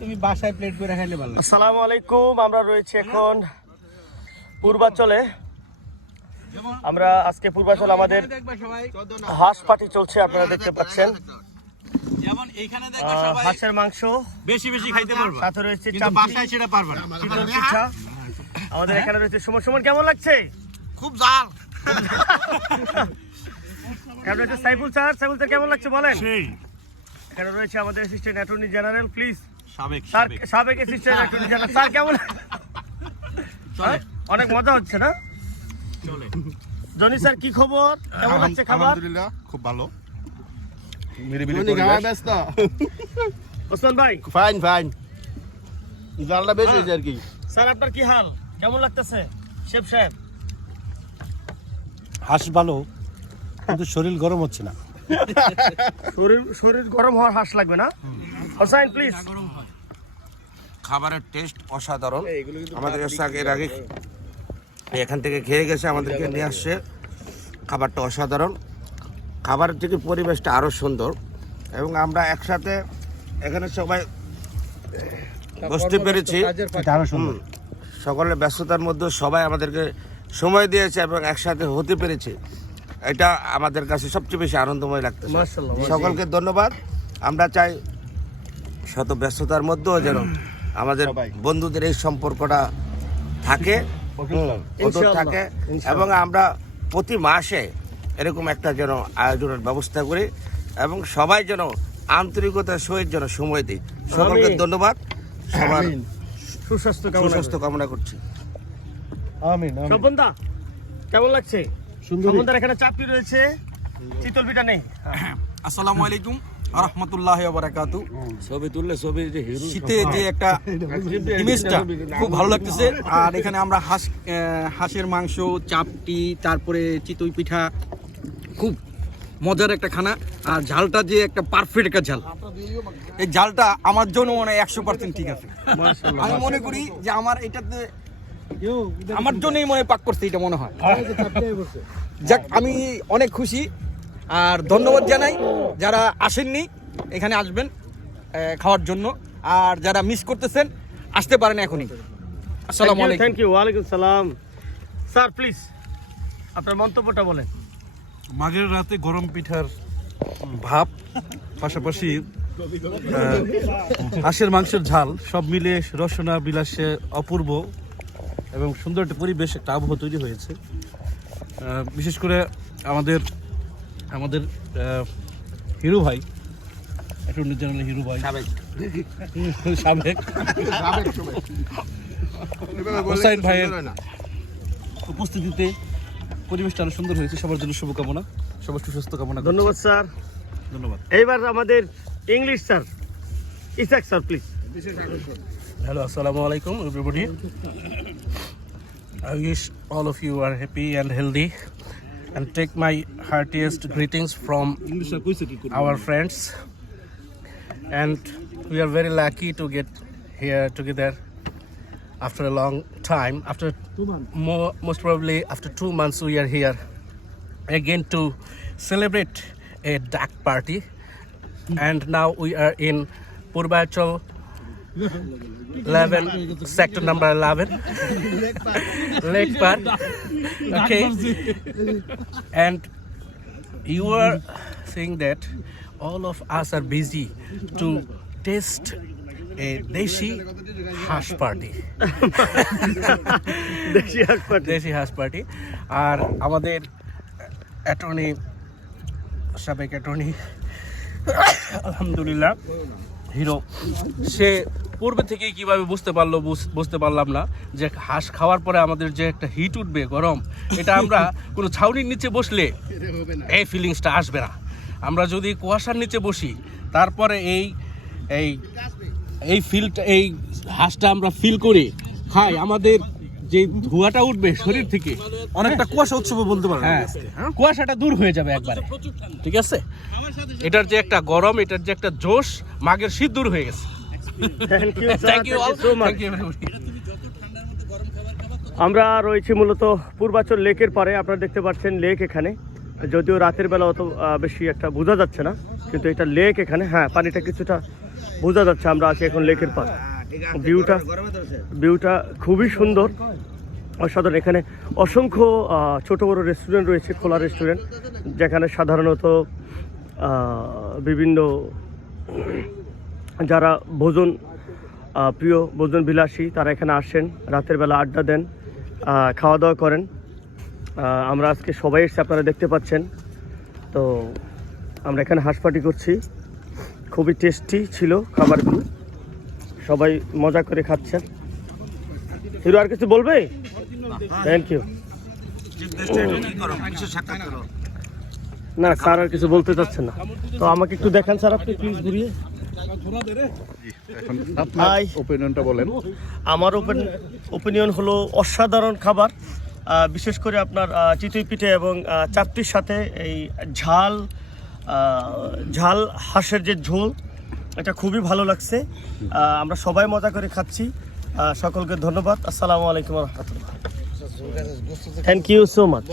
তুমি বাসায় প্লেট করে খাইলে ভালো। আসসালামু আলাইকুম, আমরা রয়েছি এখন পূর্বাচলে। আমরা আজকে পূর্বাচল আমাদের হাঁস পার্টি চলছে, আপনারা দেখতে পাচ্ছেন। যেমন এইখানে দেখবা সবাই হাঁসের মাংস বেশি বেশি খাইতে পারবা, সাথে রয়েছে কিন্তু বাসায় সেটা পারবা না। চিতল পিঠা। আমাদের এখানে রয়েছে সুমন। সুমন কেমন লাগছে? খুব জাল। এখানে রয়েছে সাইফুল স্যার। সাইফুল স্যার কেমন লাগছে বলেন? এখানে রয়েছে আমাদের অ্যাসিস্ট্যান্ট অ্যাটর্নি জেনারেল, প্লিজ। সাবেক অ্যাসিস্ট্যান্ট অ্যাটর্নি জেনারেল স্যার কেমন? অনেক মজা হচ্ছে না? চলে। জনি স্যার কি খবর? কেমন লাগছে খাবার? আলহামদুলিল্লাহ খুব ভালো। ওসমান ভাই ফাইন ফাইন, জালটা বেশি হয়েছে আর কি। স্যার আপনার কি হাল? কেমন লাগতেছে শেফ সাহেব? হাঁস ভালো, কিন্তু শরীর গরম হচ্ছে না। শরীর গরম হওয়ার হাঁস লাগবে না? হোসাইন প্লিজ। খাবারের টেস্ট অসাধারণ। আমাদের এর আগে এখান থেকে খেয়ে গেছে, আমাদেরকে নিয়ে আসছে। খাবারটা অসাধারণ, খাবারের থেকে পরিবেশটা আরও সুন্দর, এবং আমরা একসাথে এখানে সবাই বসতে পেরেছি। সকলের ব্যস্ততার মধ্যে সবাই আমাদেরকে সময় দিয়েছে এবং একসাথে হতে পেরেছি। এটা আমাদের কাছে সবচেয়ে বেশি আনন্দময় লাগতেছে। মাশাআল্লাহ। সকলকে ধন্যবাদ। আমরা চাই শত ব্যস্ততার মধ্যেও যেন আমাদের বন্ধুদের এই সম্পর্কটা থাকে, অটুট থাকে, এবং আমরা প্রতি মাসে এরকম একটা যেন আয়োজনের ব্যবস্থা করি এবং সবাই যেন আন্তরিকতার সহিত যেন সময় দিই। সকলকে ধন্যবাদ। সবার সুস্বাস্থ্য কামনা করছি। আমিন। স্বপনদা কেমন লাগছে? সুন্দর। এখানে চাপটি রয়েছে, চিতল পিঠা নেই। আসসালামু আলাইকুম রাহমাতুল্লাহি ওয়া বারাকাতু। ছবি তুললে ছবি যে হিরো শীতে যে একটা ইমেজটা খুব ভালো লাগতেছে। আর এখানে আমরা হাঁসের মাংস, চাপটি, তারপরে চিতই পিঠা, খুব মজার একটা খানা। আর ঝালটা যে একটা পারফেক্ট একটা ঝাল, এই ঝালটা আমার জন্য মনে হয় 100% ঠিক আছে। আমি মনে করি যে আমার জন্যই মনে পাক করছে, এটা মনে হয়। যাক, আমি অনেক খুশি আর ধন্যবাদ জানাই যারা আসেননি, এখানে আসবেন খাওয়ার জন্য। আর যারা মিস করতেছেন আসতে পারেন এখনই। আসসালামু আলাইকুম। Thank you. ওয়ালাইকুম সালাম। স্যার প্লিজ আপনার মন্তব্যটা বলেন। মাঘের রাতে গরম পিঠার ভাব, পাশাপাশি হাঁসের মাংসের ঝাল, সব মিলে রসনা বিলাসে অপূর্ব এবং সুন্দর একটা পরিবেশ, একটা আবহাওয়া তৈরি হয়েছে। বিশেষ করে আমাদের হিরো ভাই, অ্যাটর্নি জেনারেল হিরো ভাই, সাবেক হোসাইন ভাইয়ের উপস্থিতিতে পরিবেশটা আরো সুন্দর হয়েছে। সবার জন্য শুভকামনা, সবার সুস্বাস্থ্য কামনা করছি। ধন্যবাদ স্যার। ধন্যবাদ। এইবার আমাদের English sir, Ishaq sir please. Hello, assalamu alaikum everybody. I wish all of you are happy and healthy, and take my heartiest greetings from our friends. And we are very lucky to get here together after a long time. After 2 months, most probably after 2 months, we are here again to celebrate a duck party. And now we are in Purbachal 11, sector number 11, Lake Park. Okay, and you are saying that all of us are busy to taste a deshi hash party. দেশি হাঁস party. আর আমাদের attorney, সাবেক attorney, আলহামদুলিল্লাহ hero, সে পূর্বে থেকেই কিভাবে বুঝতে পারলাম না যে হাঁস খাওয়ার পরে আমাদের যে একটা হিট উঠবে, গরম, এটা আমরা কোনো ছাউনির নিচে বসলে এই ফিলিংসটা আসবে না। আমরা যদি কুয়াশার নিচে বসি, তারপরে এই ফিলটা, এই হাঁসটা আমরা ফিল করে খাই, আমাদের যে ধোঁয়াটা উঠবে শরীর থেকে, অনেকটা কুয়াশা উৎসব বলতে পারেন। হ্যাঁ, কুয়াশাটা দূর হয়ে যাবে একবারে। ঠিক আছে, এটার যে একটা গরম, এটার যে একটা জোশ, মাঘের শীত দূর হয়ে গেছে। Thank you all so much. আমরা রয়েছি মূলত পূর্বাচল লেকের পারে। আপনারা দেখতে পাচ্ছেন লেক এখানে, যদিও রাতের বেলা অত বেশি একটা বোঝা যাচ্ছে না, কিন্তু এটা লেক এখানে। হ্যাঁ, পানিটা কিছুটা বোঝা যাচ্ছে আমরা আছি এখন লেকের পার। ভিউটা খুবই সুন্দর, অসাধারণ। এখানে অসংখ্য ছোট বড় রেস্টুরেন্ট রয়েছে, খোলা রেস্টুরেন্ট, যেখানে সাধারণত বিভিন্ন যারা ভোজন প্রিয়, ভোজন বিলাসী, তারা এখানে আসেন, রাতের বেলা আড্ডা দেন, খাওয়া দাওয়া করেন। আমরা আজকে সবাই এসে আপনারা দেখতে পাচ্ছেন। তো আমরা এখানে হাঁস পার্টি করছি, খুবই টেস্টি ছিল খাবারগুলো, সবাই মজা করে খাচ্ছেন। হিরো আর কিছু বলবে? Thank you. না স্যার আর কিছু বলতে চাচ্ছেন না, তো আমাকে একটু দেখান স্যার, আপনি প্লিজ ঘুরিয়ে। আপনার ওপিনিয়নটা বলেন। আমার ওপিনিয়ন হলো অসাধারণ খাবার, বিশেষ করে আপনার চিতই পিঠে এবং চাপটির সাথে এই ঝাল হাঁসের যে ঝোল, এটা খুবই ভালো লাগছে। আমরা সবাই মজা করে খাচ্ছি। সকলকে ধন্যবাদ। আসসালামু আলাইকুম রহমতুল্লাহ। Thank you so much.